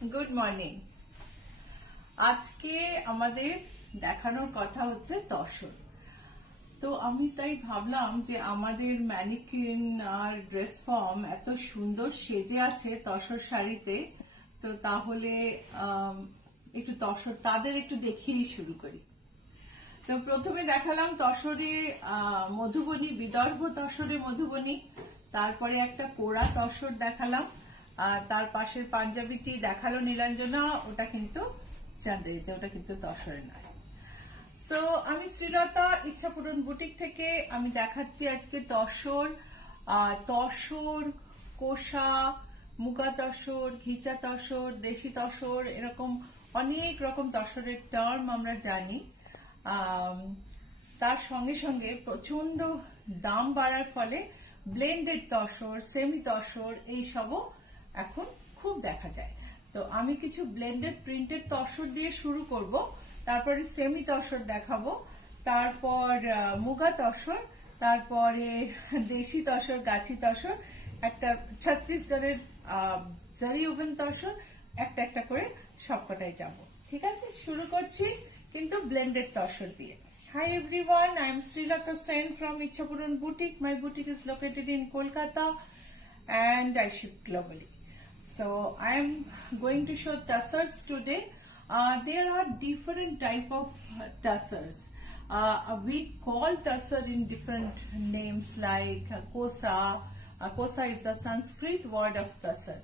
Good morning. আজকে আমাদের দেখানোর কথা হচ্ছে তসর। তো আমি তাই ভাবলাম যে আমাদের ম্যানিকিন আর ড্রেস ফর্ম এত সুন্দর সেজে আছে তসর শাড়িতে, তো তাহলে একটু তসর তাদের একটু দেখিয়ে শুরু করি। তো প্রথমে দেখালাম তসরে মধুবনী, বিদর্ভ তসরে মধুবনী, তারপরে একটা কোরা তসর দেখালাম, তার পাশের পাঞ্জাবিটি দেখালো নীলাঞ্জনা, ওটা কিন্তু চাঁদেরিতে, ওটা কিন্তু তসরে নয়। সো আমি শ্রীলতা ইচ্ছাপূরণ বুটিক থেকে আমি দেখাচ্ছি আজকে তসর, তসর, কোষা, মুগা তসর, ঘিচা তসর, দেশি তসর, এরকম অনেক রকম তসরের টার্ম আমরা জানি। তার সঙ্গে সঙ্গে প্রচন্ড দাম বাড়ার ফলে ব্লেন্ডেড তসর, সেমি তসর এইসবও এখন খুব দেখা যায়। তো আমি কিছু ব্লেন্ডেড প্রিন্টেড তসর দিয়ে শুরু করব, তারপরে সেমি তসর দেখাবো, তারপর মুগা তসর, তারপরে দেশি তসর, গাছি তসর, একটা ছত্তিশগড়ের জারি ওভেন তসর, একটা একটা করে সবকটাই যাব। ঠিক আছে, শুরু করছি কিন্তু ব্লেন্ডেড তসর দিয়ে। Hi everyone, I am Srilata Sen from Ichhapuran Boutique. My boutique is located in Kolkata and I ship globally. So I am going to show tussars today. There are different type of tussars. We call tussar in different names like kosa. Kosa is the Sanskrit word of tussar.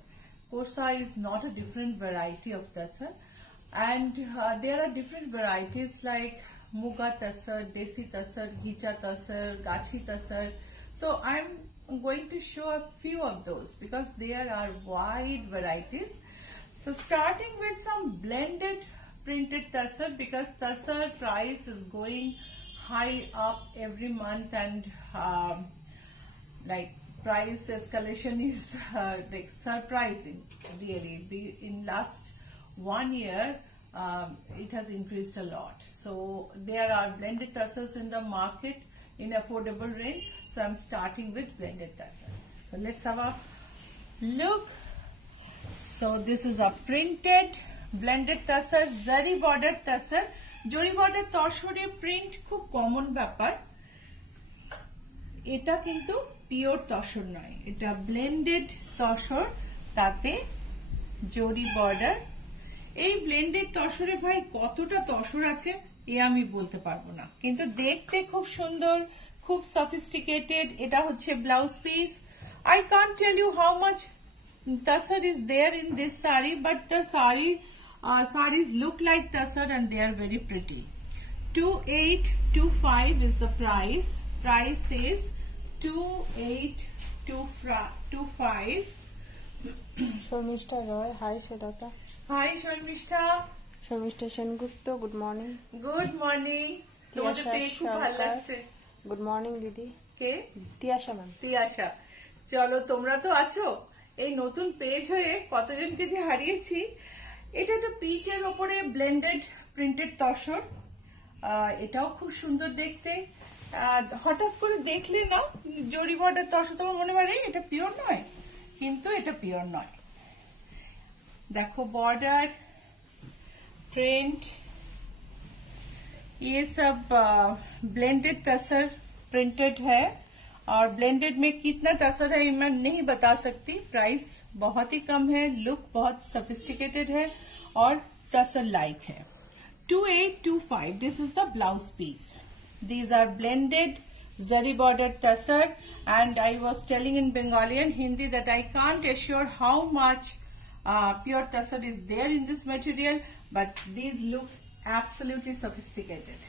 Kosa is not a different variety of tussar. And there are different varieties like muga tussar, desi tussar, ghicha tussar, gachi tussar. So I'm going to show a few of those because there are wide varieties. So starting with some blended printed tussar, because tussar price is going high up every month, and like price escalation is like surprising really. In last 1 year it has increased a lot. So there are blended tussars in the market in affordable range. So I'm starting with blended tussar. So let's have a look. So this is a printed blended tussar, zari border tussar. Zari border তসরে print খুব common ব্যাপার, এটা কিন্তু pure tussar নয়, এটা blended tussar, তাতে জরি border. এই ব্লেন্ডেড তসরে ভাই কতটা তসর আছে এ আমি বলতে পারবো না, কিন্তু দেখতে খুব সুন্দর, খুব সফিস্টিকেটেড। এটা হচ্ছে blouse piece. I can't tell you how much tussar is there in this sari, but the saris look like tussar and they are very pretty. 2825 is the price. Price is 2825. Sharmishtha Roy, hi Srilata. Hi Sharmishtha. Sharmishtha Sengupta, good morning. Good morning. তোমাদের পেয়ে খুব ভালো লাগছে। Good morning দিদি। কে? Tiyasha ma'am. Tiyasha, চলো তোমরা তো আছো। এই নতুন পেজ হয়ে কতজনকে যে হারিয়েছি। এটা একটা পিচের ওপরে ব্লেন্ডেড প্রিন্টেড তসর, এটাও খুব সুন্দর দেখতে। হঠাৎ করে দেখলে না জরি বর্ডার তসর তোমার মনে হয় এটা পিওর নয়, কিন্তু এটা পিওর নয়। देखो बॉर्डर प्रिंट, ये सब ब्लेंडेड तसर प्रिंटेड है, और ब्लेंडेड में कितना तसर है मैं नहीं बता सकती। प्राइस बहुत ही कम है, लुक बहुत सोफिस्टिकेटेड है और तसर लाइक है। 2825, this is the blouse piece. These are blended zari border tussar, and I was telling in Bengali and Hindi that I can't assure how much pure tussar is there in this material, but these look absolutely sophisticated.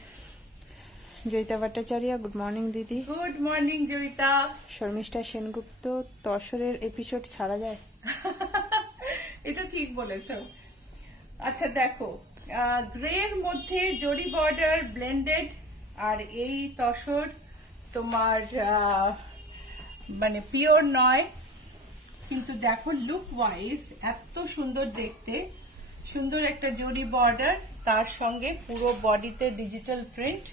Jayita Bhattacharya, good morning দিদি। Good morning Jayita. Sharmishtha Sengupta, তসরের episode ছাড়া যায়? এটা ঠিক বলেছো। আচ্ছা দেখো, গ্রের মধ্যে জরি বর্ডার ব্লেন্ডেড, আর এই তসর তোমার মানে পিওর নয়, কিন্তু দেখো লুক ওয়াইজ এত সুন্দর দেখতে, সুন্দর একটা জরি বর্ডার, তার সঙ্গে পুরো বডিতে digital print.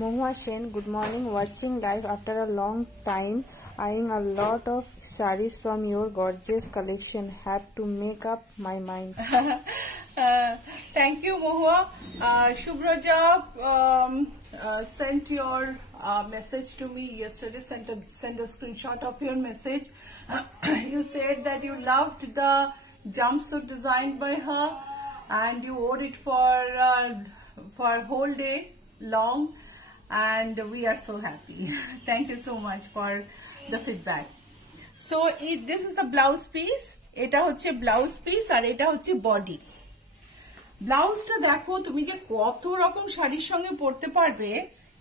Mahua Sen, good morning, watching live after a long time. eyeing a lot of sarees from your gorgeous collection. Had to make up my mind. Thank you, Mohua. Shubhraja sent your message to me yesterday. Sent a screenshot of your message. You said that you loved the jumpsuit designed by her, and you wore it for whole day long, and we are so happy. Thank you so much for the feedback. So this is the blouse piece. এটা হচ্ছে blouse piece আর এটা হচ্ছে body. ব্লাউজটা দেখো তুমি যে কত রকম শাড়ির সঙ্গে পরতে পারবে,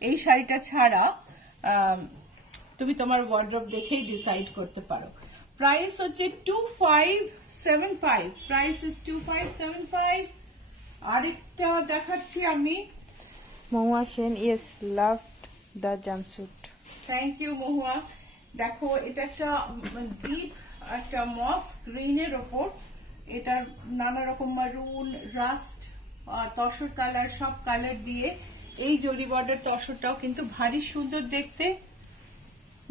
এই শাড়িটা ছাড়া তুমি তোমার ওয়ার্ড্রপ দেখেই ডিসাইড করতে পারো। প্রাইস হচ্ছে 2575, প্রাইস ইজ 2575। আরেকটা দেখাচ্ছি আমি। Mohua Sen, yes, loved the jumpsuit. Thank you Mahua. দেখো এটা একটা ডিপ একটা মস গ্রিনের ওপর, এটার নানা রকম মারুন, রাস্ট, তসর কালার, সব কালার দিয়ে এই জরি বর্ডার তসরটাও কিন্তু ভারী সুন্দর দেখতে।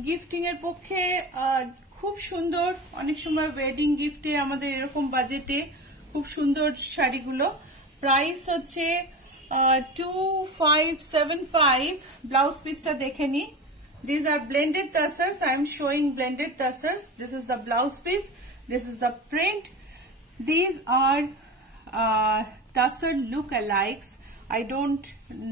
গিফটিং এর পক্ষে খুব সুন্দর, অনেক সময় ওয়েডিং গিফটে আমাদের এরকম বাজেটে খুব সুন্দর শাড়িগুলো। প্রাইস হচ্ছে 2575। ব্লাউজ পিসটা দেখে নি। These are blended tassels. I am showing blended tassels. This is the blouse piece. This is the print. These are tassel look-alikes. I don't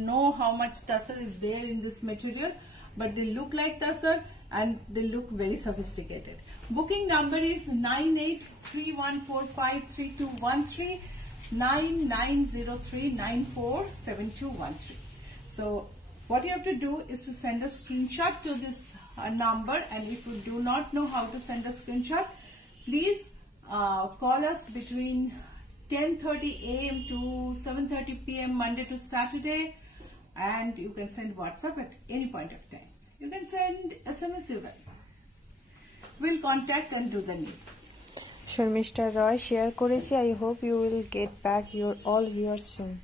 know how much tassel is there in this material, but they look like tassel and they look very sophisticated. Booking number is 9831453213, 9903947213. So what you have to do is to send a screenshot to this number, and if you do not know how to send a screenshot, please call us between 10:30 a.m. to 7:30 p.m. Monday to Saturday, and you can send WhatsApp at any point of time. You can send SMS even. We'll contact and do the need. Sharmishta Roy share করেছি. I hope you will get back your all viewers soon.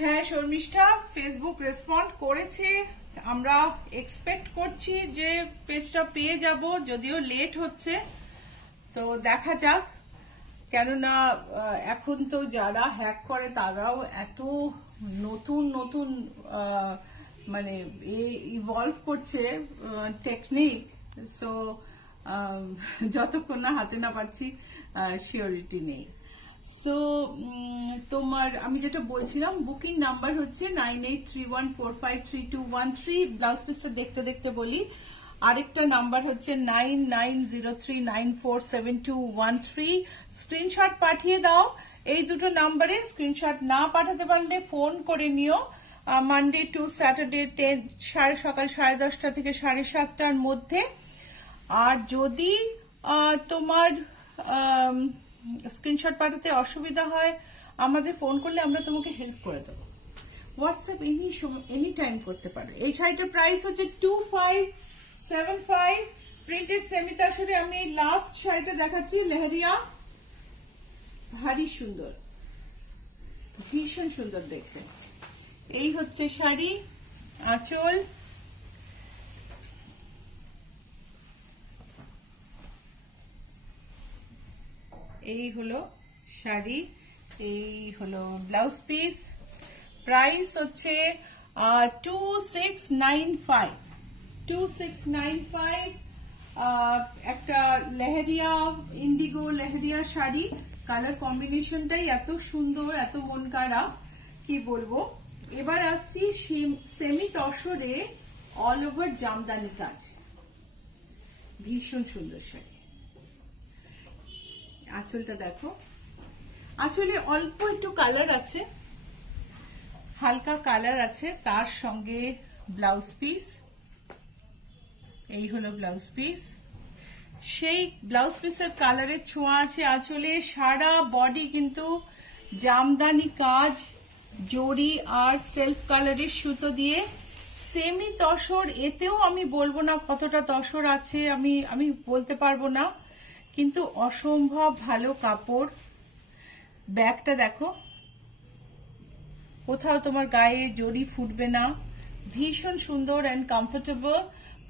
হ্যাঁ Sharmistha, Facebook respond করেছে, আমরা expect করছি যে পেজটা পেয়ে যাব, যদিও লেট হচ্ছে, তো দেখা যাক। কেননা এখন তো যারা হ্যাক করে তারাও এত নতুন নতুন মানে ইভলভ করছে টেকনিক, সো যতক্ষণ না হাতে না পাচ্ছি সিওরিটি নেই। সো তোমার আমি যেটা বলছিলাম, বুকিং নাম্বার হচ্ছে 9831453213। ব্লাউজ পিসটা দেখতে দেখতে বলি, আরেকটা নাম্বার হচ্ছে 9903947213। স্ক্রিনশট পাঠিয়ে দাও এই দুটো নাম্বারে। স্ক্রিনশট না পাঠাতে পারলে ফোন করে নিও। মানডে টু স্যাটারডে সকাল 10:30 থেকে 7:30 মধ্যে। আর যদি তোমার স্ক্রিনশট পাঠাতে অসুবিধা হয়, আমাদের ফোন করলে আমরা তোমাকে হেল্প করে দেবো। হোয়াটসঅ্যাপ এনি টাইম করতে পারো। এই শাড়িটার প্রাইস হচ্ছে 2575। প্রিন্টেড সেমি তাসরে আমি এই লাস্ট শাড়িটা দেখাচ্ছি, লেহেরিয়া, ভারী সুন্দর, ভীষণ সুন্দর দেখতে। এই হচ্ছে শাড়ি, আঁচল, এই হলো শাড়ি, এই হলো ব্লাউজ পিস। প্রাইস হচ্ছে 2695। একটা লেহেরিয়া, ইন্ডিগো লেহেরিয়া শাড়ি, কালার কম্বিনেশনটাই এত সুন্দর, এত মন কাড়া, কি বলবো। এবার আসছি সেমি তসরে অল ওভার জামদানি কাজ, ভীষণ সুন্দর শাড়ি। আঁচলটা দেখো, আঁচলে অল্প একটু কালার আছে, হালকা কালার আছে, তার সঙ্গে ব্লাউজ পিস। এই হলো ব্লাউজ পিস, সেই ব্লাউজ পিসের কালারের ছোঁয়া আছে আঁচলে। সারা বডি কিন্তু জামদানি কাজ, জরি আর সেলফ কালারের সুতো দিয়ে সেমি তসর। এতেও আমি বলবো না কতটা তসর আছে, আমি বলতে পারবো না, কিন্তু অসম্ভব ভালো কাপড়। ব্যাগটা দেখো, কোথাও তোমার গায়ে জড়ি ফুটবে না, ভীষণ সুন্দর অ্যান্ড কমফোর্টেবল।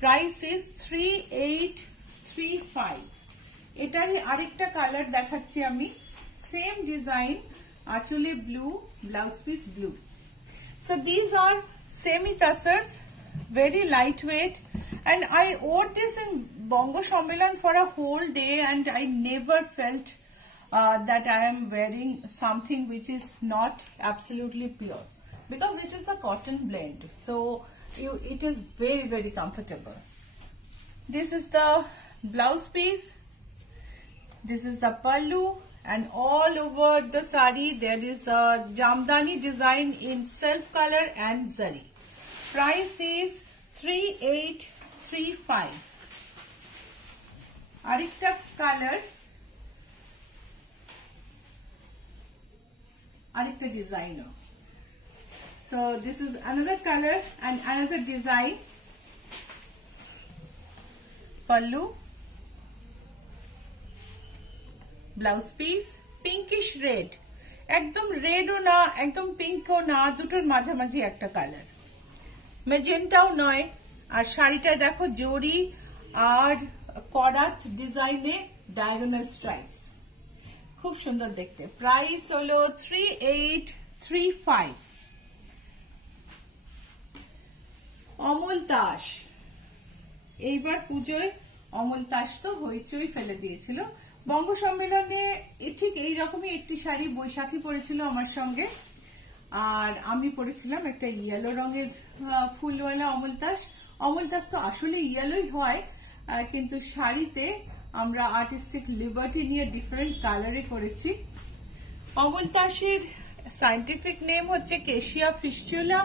Price is 3835। এটারই আরেকটা কালার দেখাচ্ছি আমি, সেম ডিজাইন, আঁচলে blue, blouse piece blue. So these are semi tassers, very lightweight, and I wore this in Bongo Shommelan for a whole day, and I never felt that I am wearing something which is not absolutely pure, because it is a cotton blend, so it is very, very comfortable. This is the blouse piece, this is the pallu, and all over the sari there is a jamdani design in self color and zari. Price is 3835. Arikta color, arikta designer. So this is another color and another design. Pallu, blouse piece pinkish red, একদম রেডও না একদম পিঙ্কও না, দুটোর মাঝামাঝি একটা colour, মেজেন্টাও নয়। আর শাড়িটায় দেখো জরি আর করাত ডিজাইনে ডায়াগোনাল স্ট্রাইপস, খুব সুন্দর দেখতে। প্রাইস হলো 3835। অমল তাস, এইবার পুজোয় অমল তাস তো হইচই ফেলে দিয়েছিল। বঙ্গ সম্মেলনে ঠিক এইরকমই একটি শাড়ি বৈশাখী পরেছিল আমার সঙ্গে, আর আমি পরেছিলাম একটা ইয়েলো রঙের ফুলওয়ালা অমলতাস। অমলতাস তো আসলে ইয়েলোই হয়, কিন্তু শাড়িতে আমরা আর্টিস্টিক লিবার্টি নিয়ে ডিফারেন্ট কালারে করেছি। অমলতাসের সায়েন্টিফিক নেম হচ্ছে কেশিয়া ফিস্চুলা,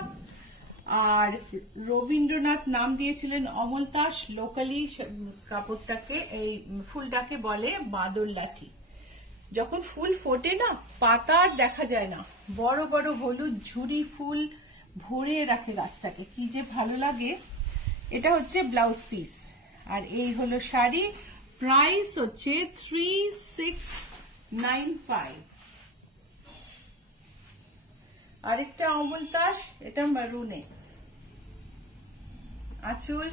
আর রবীন্দ্রনাথ নাম দিয়েছিলেন অমলতাস। লোকালি কাপড়টাকে, এই ফুলটাকে বলে বাঁদর লাঠি। যখন ফুল ফোটে না, পাতা আর দেখা যায় না, বড় বড় হলুদ ঝুরি ফুল ভরে রাখে গাছটাকে, কি যে ভালো লাগে। এটা হচ্ছে ব্লাউজ পিস, আর এই হলো শাড়ি। প্রাইস হচ্ছে 3695। আরেকটা অমলতাস, এটা মারুনে আঁচল।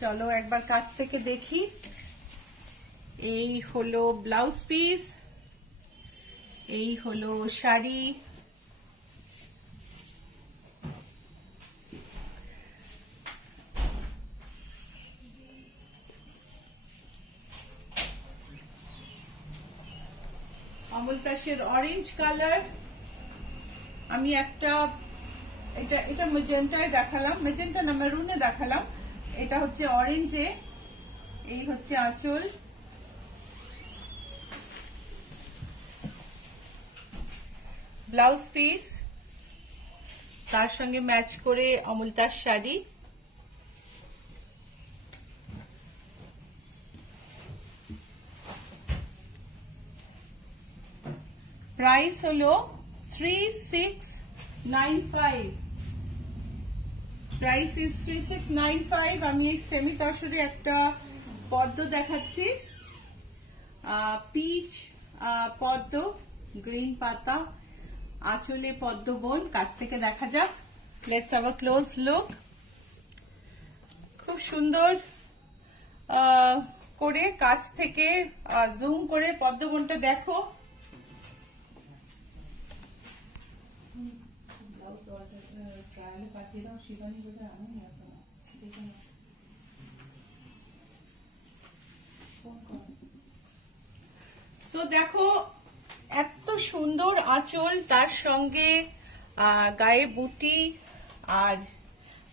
চলো একবার কাছ থেকে দেখি। এই হলো ব্লাউজ পিস, এই হলো শাড়ি। অমলতাসের অরেঞ্জ কালার, আমি একটা এটা মেজেন্টায় দেখালাম, মেজেন্টা না মেরুনে দেখালাম, এটা হচ্ছে অরেঞ্জে। এই হচ্ছে আঁচল, ব্লাউজ পিস, তার সঙ্গে ম্যাচ করে অমলতাস শাড়ি। প্রাইস হলো 3695। Price is 3695। আমি এই সেমি তসরে একটা পদ্ম দেখাচ্ছি, পিচ পদ্ম, গ্রিন পাতা, আঁচলে পদ্ম বোন। কাছ থেকে দেখা যাক, let's have a close look. খুব সুন্দর করে কাছ থেকে জুম করে পদ্ম বোনটা দেখো। তো দেখো এত সুন্দর আঁচল, তার সঙ্গে গায়ে বুটি, আর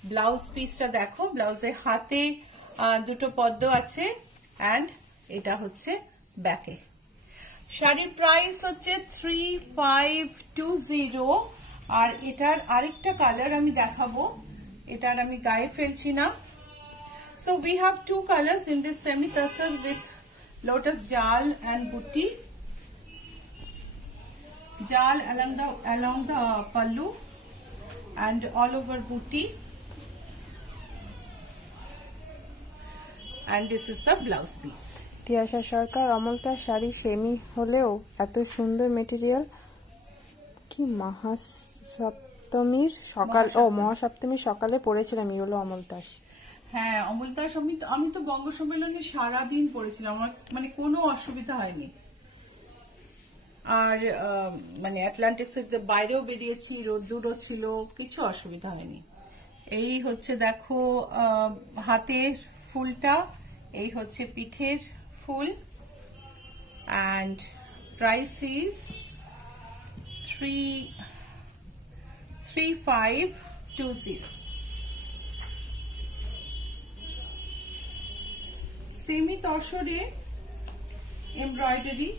ব্লাউজ পিসটা দেখো, ব্লাউজের হাতে দুটো পদ্ম আছে, এন্ড এটা হচ্ছে ব্যাকে। শাড়ির প্রাইস হচ্ছে 3520। আর এটার আরেকটা কালার আমি দেখাবো, এটার আমি গায়ে ফেলছি না। So we have two colors in this semi tassel with lotus jal and butti. Jal along the pallu and all over butti, and this is the blouse piece. Tiasha Sarkar, অমলতার শাড়ি সেমি হলেও এত সুন্দর মেটেরিয়াল। কি মহাসপ্তমীর সকালে পরেছিলাম, এই হলো অমলতাস। হ্যাঁ অমল দাস, আমি তো বঙ্গ সম্মেলনে সারাদিন পড়েছিলাম, আমার মানে কোনো অসুবিধা হয়নি। আর মানে অ্যাটলান্টিক্সের বাইরেও বেরিয়েছি, রোদ্দুরও ছিল, কিছু অসুবিধা হয়নি। এই হচ্ছে দেখো হাতের ফুলটা, এই হচ্ছে পিঠের ফুল, and price is 3520. সেমি তসরে এমব্রয়ডারি,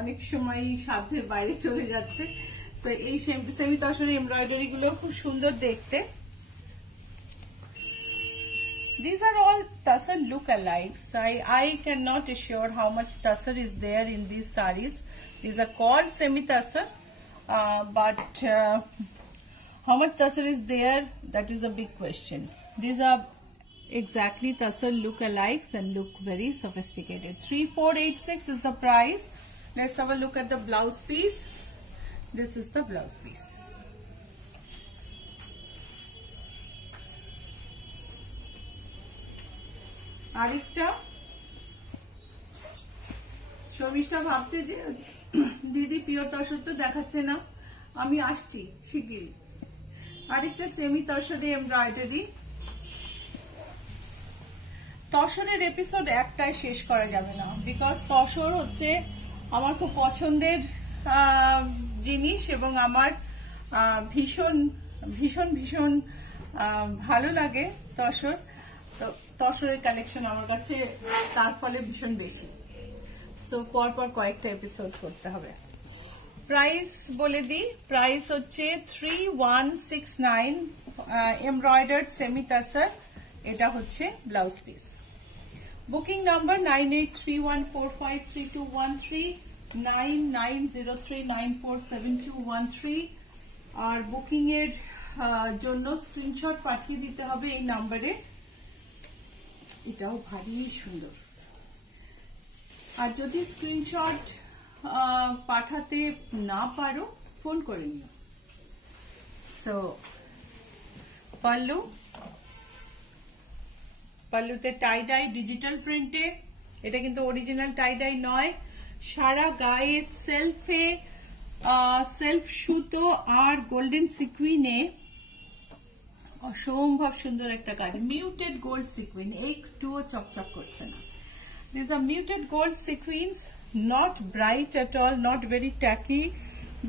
অনেক সময় সাধ্যের বাইরে চলে যাচ্ছে। তো এই সেমি তসরে এমব্রয়ডারি গুলো খুব সুন্দর দেখতে। These are all tussar look-alikes. I cannot assure how much tussar is there in these saris. These are called semi-tussar, but how much tussar is there, that is a big question. These are exactly tussar look-alikes and look very sophisticated. 3486 is the price. Let's have a look at the blouse piece. This is the blouse piece. আরেকটা শর্মিষ্ঠা ভাবছে যে দিদি pure tussar তো দেখাচ্ছে না, আমি আসছি শিগগিরই। আরেকটা সেমি তসরে এমব্রয়ডারি। তসরের এপিসোড একটাই শেষ করা যাবে না, বিকজ তসর হচ্ছে আমার খুব পছন্দের জিনিস এবং আমার ভীষণ ভীষণ ভীষণ ভালো লাগে তসর। তো তসরের কালেকশন আমার কাছে তার ফলে ভীষণ বেশি, সো পরপর কয়েকটা এপিসোড করতে হবে। প্রাইস বলে দিই, প্রাইস হচ্ছে 3169, এমব্রয়ডার্ড সেমি তাসার, এটা হচ্ছে ব্লাউজ পিস। বুকিং নাম্বার 9831453213, 9903947213, আর বুকিং এর জন্য স্ক্রিনশট পাঠিয়ে দিতে হবে এই নাম্বারে। এটাও ভারী সুন্দর। আর যদি স্ক্রিনশট পাঠাতে না পারো ফোন করে নিও। সো পাল্লুতে টাই ডাই ডিজিটাল প্রিন্টে, এটা কিন্তু অরিজিনাল টাই ডাই নয়। সারা গায়ে সেলফ সুতো আর গোল্ডেন সিকুইনে অসম্ভব সুন্দর একটা কাজ, মিউটেড গোল্ড সিকুইন, একটুও চকচক করছে না। These are muted gold sequins, not bright at all, not very tacky,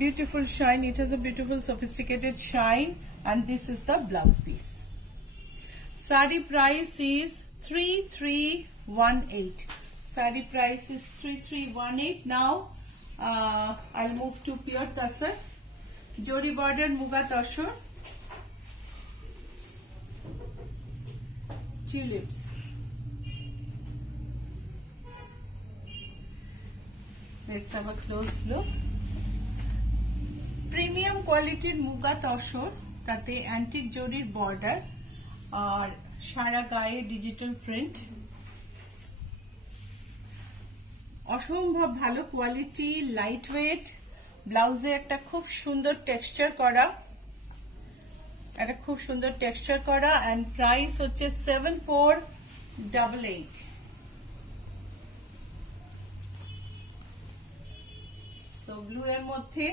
beautiful shine. It has a beautiful sophisticated shine, and this is the blouse piece. Sari price is 3318. Sari price is 3318. Now I'll move to pure tassar, jori border muga tashor, tulips. Let's have a close look. Premium quality muga tussar, তাতে antique জরির border আর সারা গায়ে digital print, অসম্ভব ভালো quality, light weight. ব্লাউজে একটা খুব সুন্দর texture করা, and price হচ্ছে 7488। সো ব্লু এর মধ্যে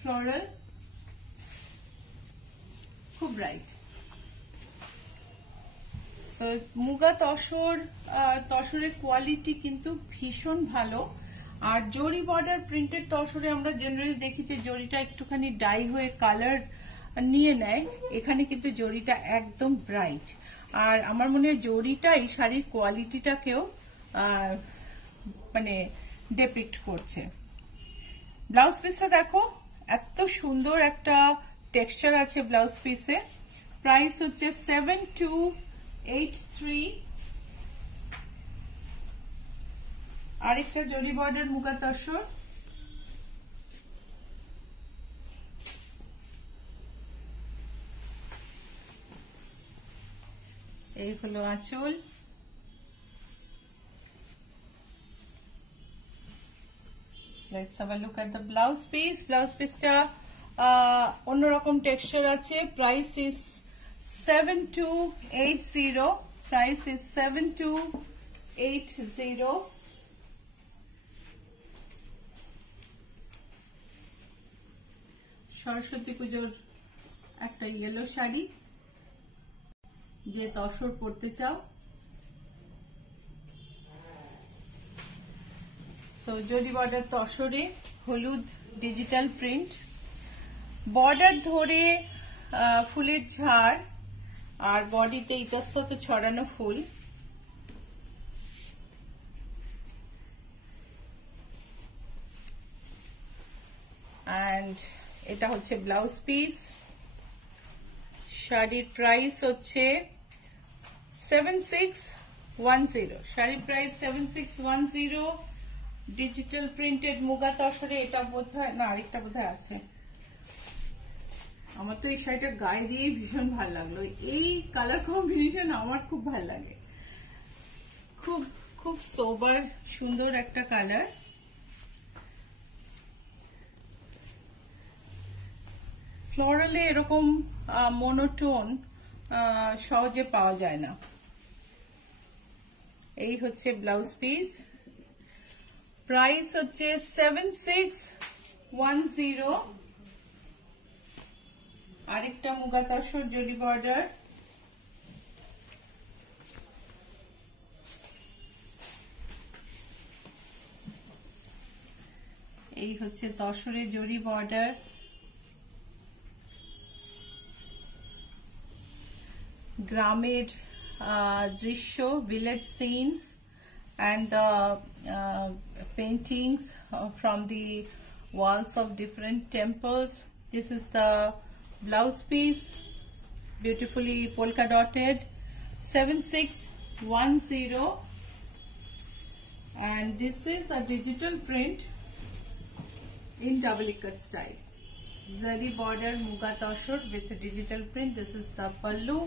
ফ্লোরাল, খুব ব্রাইট। সো মুগা তসরের কোয়ালিটি কিন্তু ভীষণ ভালো। আর জরি বর্ডার প্রিন্টেড তসরে আমরা জেনারেলি দেখি যে জরিটা একটুখানি ডাই হয়ে কালার নিয়ে নেয়, এখানে কিন্তু জরিটা একদম ব্রাইট। আর আমার মনে হয় জরিটা এই শাড়ির কোয়ালিটিটাকেও মানে ডেপিক্ট করছে। ব্লাউজ পিসটা দেখো, এত সুন্দর একটা টেক্সচার আছে ব্লাউজ পিসে। প্রাইস হচ্ছে 7283। আরেকটা জরি বর্ডার মুগা তসর, এই হলো আঁচল। let's have a look at the blouse piece. Blouse piece টা অন্যরকম টেক্সচার আছে. Price is 7280. Price is 7280. Saraswati পুজোর একটা ইয়েলো শাড়ি, যে তসর পরতে চাও. সো জরি বর্ডার তসরে হলুদ ডিজিটাল প্রিন্ট, বর্ডার ধরে ফুলের ঝাড়, আর বডিতে ইতস্তত ছড়ানো ফুল. অ্যান্ড এটা হচ্ছে ব্লাউজ পিস. শাড়ির প্রাইস হচ্ছে 7610. শাড়ির প্রাইস 7610. ডিজিটাল প্রিন্টেড মুগা তসরে. এটা বোধহয় না, আরেকটা বোধহয় আছে. আমার তো এই শাড়িটা গায়ে দিয়ে ভীষণ ভালো লাগলো. এই কালার কম্বিনেশন আমার খুব ভালো লাগে. খুব খুব সোবার সুন্দর একটা কালার. ফ্লোরালে এরকম মনোটোন সহজে পাওয়া যায় না. এই হচ্ছে ব্লাউজ পিস. প্রাইস হচ্ছে 7610. আরেকটা মুগা তসর জরি বর্ডার. এই হচ্ছে তসরে জরি বর্ডার. গ্রামের দৃশ্য, village scenes and the paintings from the walls of different temples. This is the blouse piece, beautifully polka dotted. 7610. And this is a digital print in double ikat style. Zari border muga tashor with a digital print. This is the pallu.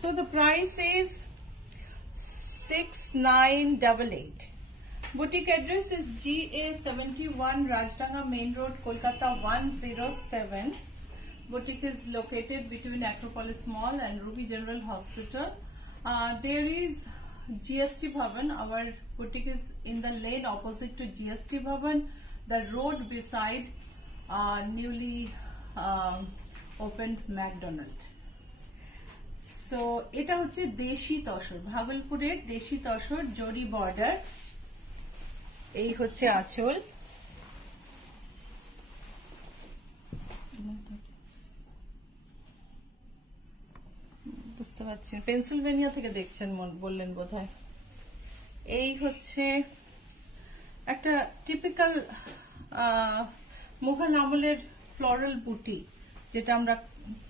So the price is 6988. Boutique address is GA71 Rajdanga Main Road, Kolkata 107. Boutique is located between Acropolis Mall and Ruby General Hospital. There is GST Bhavan. Our boutique is in the lane opposite to GST Bhavan. The road beside newly opened McDonald's. So এটা হচ্ছে দেশি তসর, ভাগলপুরের দেশি তসর জরি border. এই হচ্ছে আঁচল. বুঝতে পারছি, পেনসিলভেনিয়া থেকে দেখছেন বললেন বোধহয়. এই হচ্ছে একটা টিপিক্যাল মুঘল আমলের ফ্লোরাল বুটি, যেটা আমরা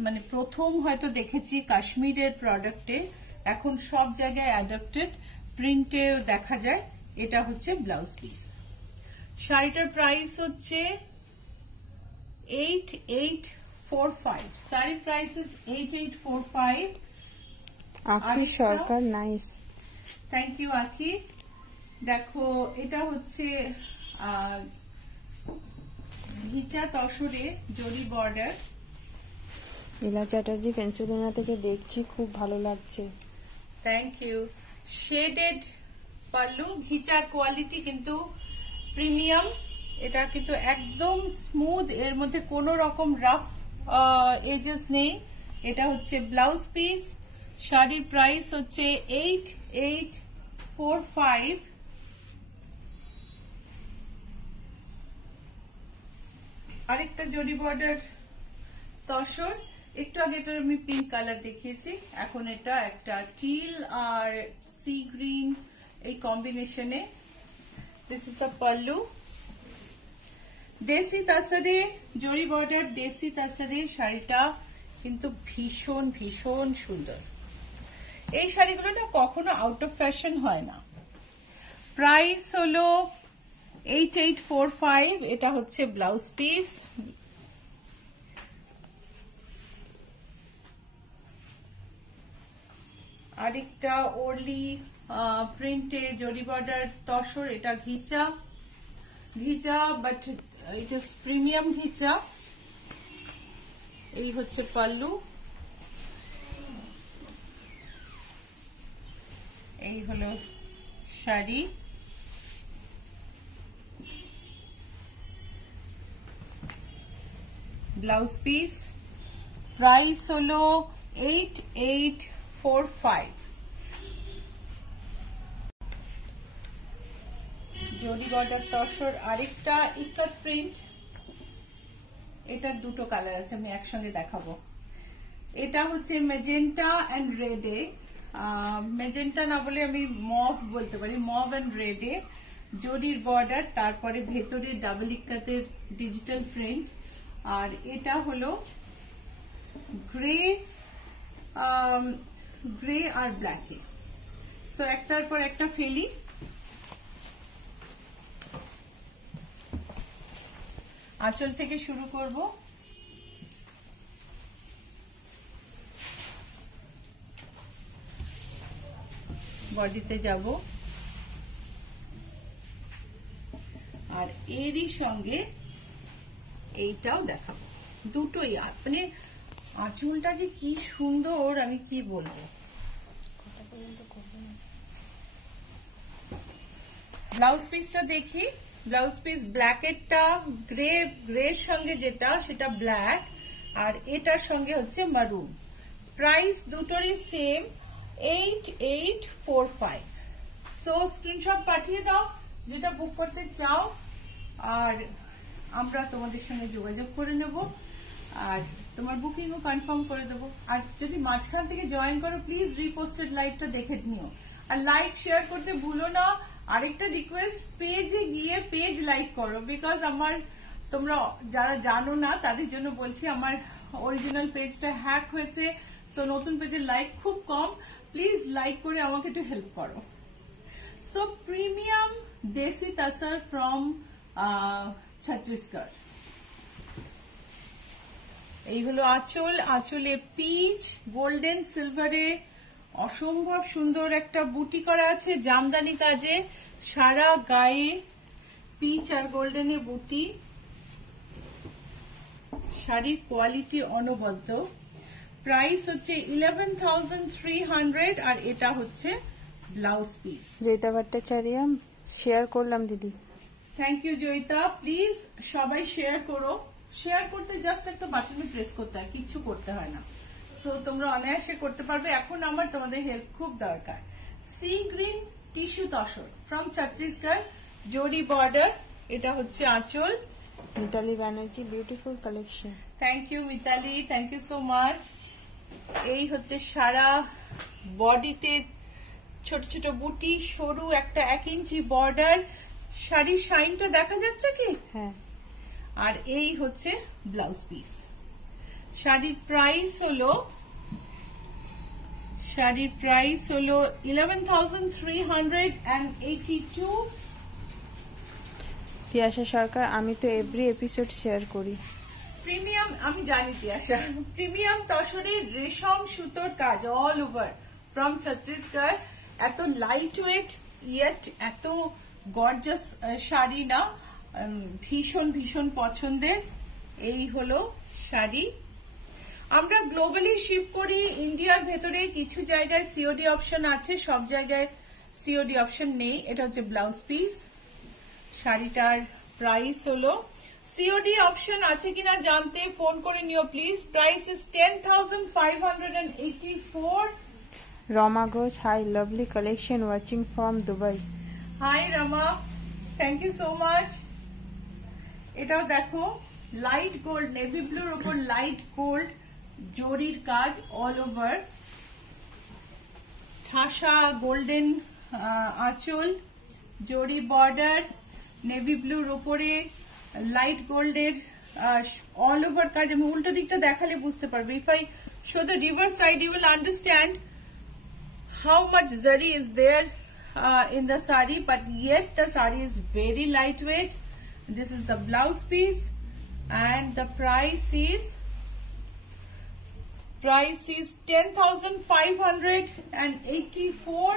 মানে প্রথম হয়তো দেখেছি কাশ্মীরের প্রোডাক্টে, এখন সব জায়গায় অ্যাডাপ্টেড প্রিন্টেও দেখা যায়. এটা হচ্ছে ব্লাউজ পিস. শাড়িটার প্রাইস হচ্ছে 8845. শাড়ির প্রাইস ইজ 8845. আখি সরকার, নাইস, থ্যাংক ইউ আখি. দেখো এটা হচ্ছে ঘিচা তসরে জরি বর্ডার. ইলা চ্যাটার্জি পেন্সিলভেনিয়া থেকে দেখছি, খুব ভালো লাগছে. Thank you. শেডেড পাল্লু, ঘিচার কোয়ালিটি কিন্তু প্রিমিয়াম. এটা কিন্তু একদম স্মুথ, এর মধ্যে কোনো রকম রাফ এজেস নেই. এটা হচ্ছে ব্লাউজ পিস. শাড়ির প্রাইস হচ্ছে 8845. আরেকটা জরি বর্ডার তসর. একটু আগে এটা আমি পিঙ্ক কালার দেখিয়েছি, এখন এটা একটা টিল আর সি গ্রিন এই কম্বিনেশনে. This is the pallu. দেশি তাসারে জরি বর্ডার, দেশি তাসারে শাড়িটা কিন্তু ভীষণ ভীষণ সুন্দর. এই শাড়িগুলো না কখনো আউট অফ ফ্যাশন হয় না। প্রাইস হলো 8845। এটা হচ্ছে ব্লাউজ পিস। আরেকটা ওরলি প্রিন্টে জরি বর্ডার তসর, এটা ঘিচা বাট ইট ইজ প্রিমিয়াম ঘিচা। এই হচ্ছে পাল্লু, এই হলো শাড়ি। Blouse piece. প্রাইস হলো 8845। জরি বর্ডার তসর আরেকটা ইকাত প্রিন্ট। এটার দুটো কালার আছে, আমি একসঙ্গে দেখাবো। এটা হচ্ছে মেজেন্টা এন্ড রেডে, মেজেন্টা না বলে আমি মভ বলতে পারি, মভ এন্ড রেডে জরির বর্ডার, তারপরে ভেতরে ডাবল ইকাতের ডিজিটাল প্রিন্ট। আর এটা হলো গ্রে আর ব্ল্যাকে। সো একটার পর একটা ফেলি। আঁচল থেকে শুরু করব। বডিতে যাব, আর এরই সঙ্গে এইটাও দেখাবো। দুটোই মানে আঁচলটা যে কি সুন্দর, আমি কি বলবো। ব্লাউজ পিসটা দেখি। ব্লাউজ পিস ব্ল্যাকেরটা গ্রের সঙ্গে যেটা সেটা ব্ল্যাক, আর এটার সঙ্গে হচ্ছে মারুন। প্রাইস দুটোরই সেম 8845। সো স্ক্রিনশট পাঠিয়ে দাও যেটা বুক করতে চাও, আর আমরা তোমাদের সঙ্গে যোগাযোগ করে নেব, আর তোমার বুকিংও কনফার্ম করে দেবো। আর যদি মাঝখান থেকে জয়েন করো, প্লিজ রিপোস্টেড লাইভটা দেখে নিও, আর লাইক শেয়ার করতে ভুলো না। আরেকটা রিকোয়েস্ট, পেজে গিয়ে পেজ লাইক করো, বিকজ আমার, তোমরা যারা জানো না তাদের জন্য বলছি, আমার অরিজিনাল পেজটা হ্যাক হয়েছে। সো নতুন পেজের লাইক খুব কম, প্লিজ লাইক করে আমাকে একটু হেল্প করো। সো প্রিমিয়াম দেশি তাসার ফ্রম ছত্তিশগড়। এই হলো আঁচল। আঁচলে পিচ গোল্ডেন সিলভারে অসম্ভব সুন্দর একটা বুটি করা আছে, জামদানি কাজে সারা গায়ে পিচ আর গোল্ডেনে বুটি। শাড়ির কোয়ালিটি অনবদ্য। প্রাইস হচ্ছে 11,300, আর এটা হচ্ছে blouse piece. Joyita Bhattacharya share করলাম দিদি। Thank you Joyita. প্লিজ সবাই শেয়ার করো। শেয়ার করতে জাস্ট একটা বাটনে প্রেস করতে হয়, কিচ্ছু করতে হয় না। সো তোমরা অনায়াসে করতে পারবে। এখন আমার তোমাদের হেল্প খুব দরকার। Sea green tissue tussar from Chhattisgarh, zari border. এটা হচ্ছে আঁচল। Mitali Banerjee, beautiful collection. Thank you Mitali, thank you so much. এই হচ্ছে সারা বডিতে ছোট ছোট বুটি, সরু একটা 1 ইঞ্চি বর্ডার। শাড়ির শাইনটা দেখা যাচ্ছে কি? হ্যাঁ। আর এই হচ্ছে ব্লাউজ পিস। শাড়ির প্রাইস হলো 11,382। তিয়াশা সরকার, আমি তো এভরি এপিসোড শেয়ার করি। প্রিমিয়াম, আমি জানি তিয়াশা, প্রিমিয়াম তসরের রেশম সুতোর কাজ অল ওভার ফ্রম ছত্তিশগড়। এত লাইট ওয়েট ইয়েট এত গর্জাস শাড়ি না, ভীষণ ভীষণ পছন্দের। এই হলো শাড়ি। আমরা গ্লোবালি শিপ করি, ইন্ডিয়ার ভেতরে কিছু জায়গায় সিওডি অপশন আছে, সব জায়গায় সিওডি অপশন নেই। এটা হচ্ছে ব্লাউজ পিস। শাড়িটার প্রাইস হলো, সিওডি অপশন আছে কিনা জানতে ফোন করে নিও please. Price is 10,584। Rama Ghosh, hi, lovely collection, watching from Dubai. Hi Rama, thank you so much. এটাও দেখো, লাইট গোল্ড, নেভি ব্লুর উপর লাইট গোল্ড জরির কাজ অল ওভার। ঠাসা গোল্ডেন আঁচল, জরি বর্ডার, নেভি ব্লুর উপরে লাইট গোল্ডের অল ওভার কাজ। আমি উল্টো দিকটা দেখালে বুঝতে পারবে। If I show the reverse side you will understand. how much zari is there in the sari, but yet the sari is very lightweight. This is the blouse piece, and the price is 10,584.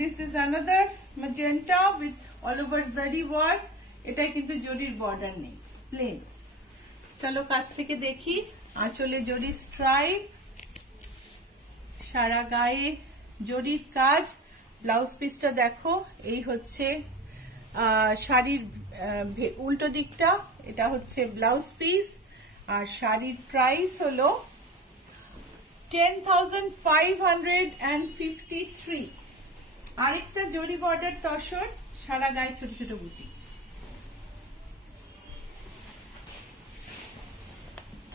This is another magenta with all over zari work. এটা কিন্তু জরির border নেই, plane. চলো কাছ থেকে দেখি। আঁচলে জরির স্ট্রাইপ, সারা গায়ে জরির কাজ। ব্লাউজ পিসটা দেখো, এই হচ্ছে শাড়ির উল্টো দিকটা, এটা হচ্ছে ব্লাউজ পিস। আর শাড়ির প্রাইস হলো 10,553। আরেকটা জরি বর্ডার তসর, সারা গায়ে ছোট ছোট বুটি।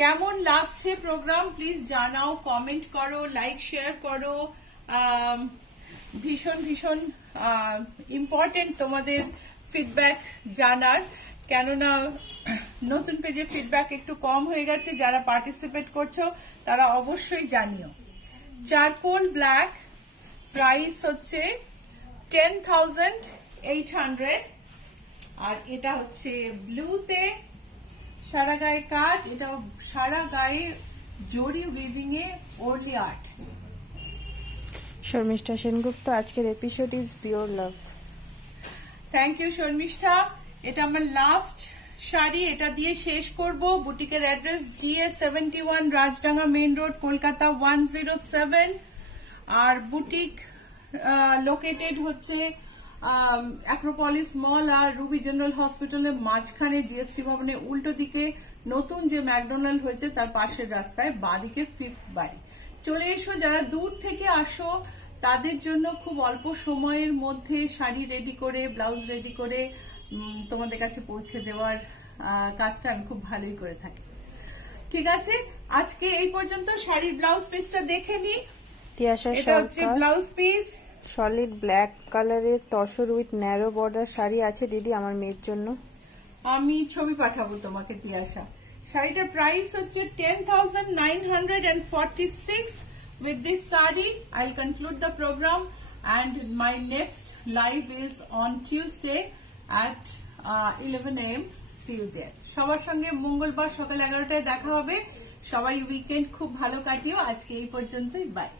কেমন লাগছে প্রোগ্রাম প্লিজ জানাও, কমেন্ট করো, লাইক শেয়ার করো। ভীষণ ভীষণ ইম্পর্টেন্ট তোমাদের ফিডব্যাক জানার, কেননা নতুন পেজে ফিডব্যাক একটু কম হয়ে গেছে। যারা পার্টিসিপেট করছো তারা অবশ্যই জানিও। চারকোল ব্ল্যাক, প্রাইস হচ্ছে 10,800। আর এটা হচ্ছে ব্লুতে, সারা গায়ে কাজ। এটা সারা গায়ে জরি উইভিং এ ওরলি আর্ট। শর্মিষ্ঠা সেনগুপ্ত, আজকের episode is pure love. Thank you Sharmishtha. এটা আমার লাস্ট শাড়ি, এটা দিয়ে শেষ করব। বুটিকের address GA71 Rajdanga main road, Kolkata 107। আর বুটিক লোকেটেড হচ্ছে অ্যাক্রোপলিস মল আর রুবি জেনারেল হসপিটালের মাঝখানে, জিএসটি ভবনের উল্টো দিকে নতুন যে ম্যাকডোনাল্ড হয়েছে তার পাশের রাস্তায় বাঁদিকে 5th বাড়ি। চলে এসো। যারা দূর থেকে আসো তাদের জন্য খুব অল্প সময়ের মধ্যে শাড়ি রেডি করে, ব্লাউজ রেডি করে তোমাদের কাছে পৌঁছে দেওয়ার কাজটা আমি খুব ভালোই করে থাকি। ঠিক আছে, আজকে এই পর্যন্ত। শাড়ির ব্লাউজ পিসটা দেখে নি। এটা হচ্ছে ব্লাউজ পিস, সলিড ব্ল্যাক কালারের tussar with narrow border sari আছে দিদি আমার মেয়ের জন্য। আমি ছবি পাঠাবো তোমাকে তিয়াশা। শাড়িটার প্রাইস হচ্ছে 10,946। With this sari, I'll conclude the program, and my next live is on Tuesday at 11 AM. See you there. সবার সঙ্গে মঙ্গলবার সকাল 11টায় দেখা হবে। সবাই উইকেন্ড খুব ভালো কাটিও। আজকে এই পর্যন্তই, বাই।